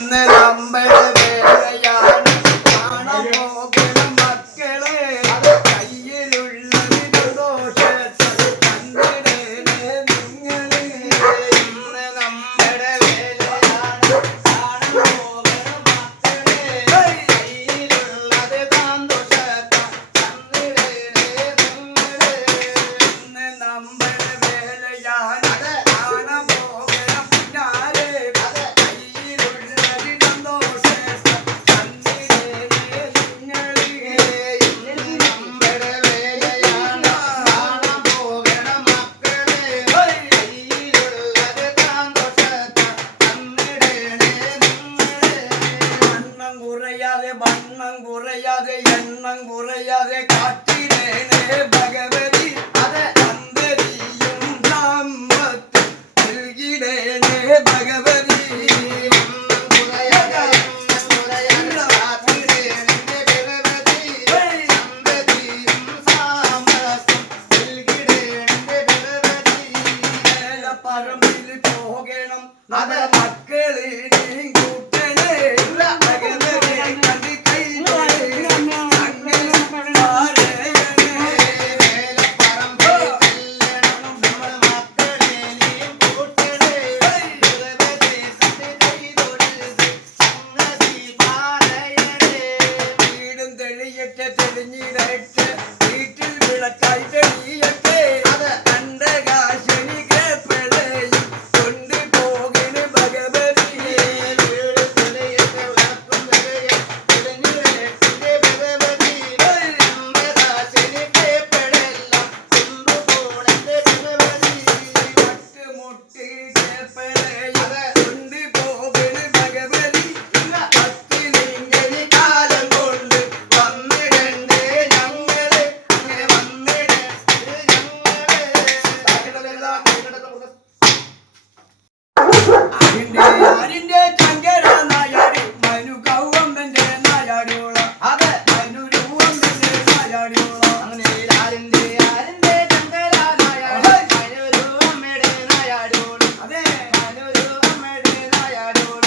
നമ്മുടെ വേലയാണ് കാണാൻ പോകണം മക്കളെ കയ്യിലുള്ളത് ദോഷത്തിൽ കണ്ടിടേനെ നിങ്ങളെ ഇന്ന് നമ്മുടെ വേലയാണ് കാണാൻ പോകണം മക്കളെ കയ്യിലുള്ളത് ദോഷത്തിൽ കണ്ടിടേനെ നിങ്ങളെ ഇന്ന് നമ്മുടെ വേലയാണ് കാണാൻ പോകണം പിന്നാലെ വണ്ണം കുറയാതെ എണ്ണം കുറയാതെ കാത്തിരേനെ ഭഗവതി അന്തരിയും സമ്പത്ത് നൽകിടേനെ ഭഗവതി പറമ്പിൽ പോകണം നമ്മുടെ മക്കളെ കൂട്ടണേ ഭഗവതി കണ്ടി കൈ വീടും തെളിയട്ടെ തെളിഞ്ഞിടട്ടെ വീട്ടിൽ വിളക്കായി തെളിയട്ടെ കണ്ട കാശനി കേപ്പളയും കൊണ്ട് പോകണ ഭഗവതി മുട്ടി കേപ്പളയും കൊണ്ട് പോകണ ഭഗവതി കാലം കൊണ്ട് വന്നിടണ്ടേ ഞങ്ങള് അങ്ങനെ വന്നിടണ്ടേ ഞങ്ങള് ആരിന്റെ ചങ്കര നായാടി മനു കൗവമ്പന്റെ നായാടിയോള മനു രൂപമ്പന്റെ നായാടിയോള അങ്ങനെ ആരിന്റെ ചങ്കര നായാടി മനു രൂപമ്മയുടെ നായാടിയോള അതെ മനു രൂപമ്മയുടെ നായാടിയോള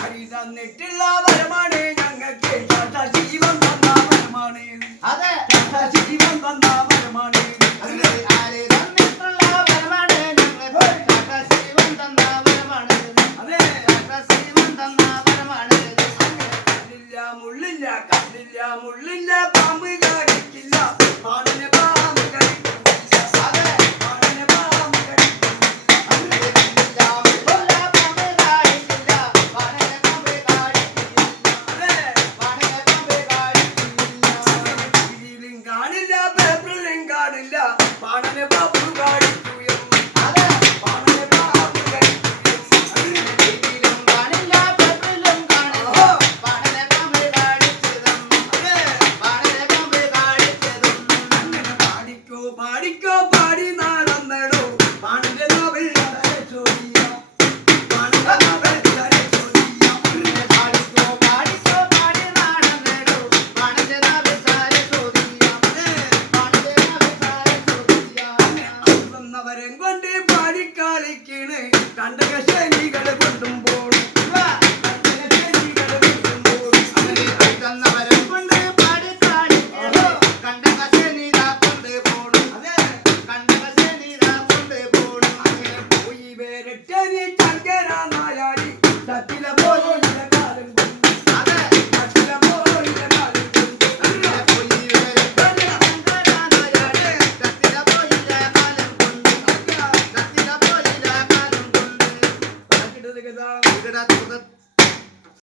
ആരി തന്നിട്ടുള്ള വരമാണ് ഞങ്ങൾക്ക് ജീവൻ തന്ന വരമാണ് അതെ ജീവൻ തന്ന വരമാണ് ആര് തന്നിട്ടുള്ള വരമാണ് ഞങ്ങൾക്ക് ജീവൻ തന്ന വരമാണ് അതെ ജീവൻ തന്ന വരമാണ് കല്ലില്ല മുള്ളില്ല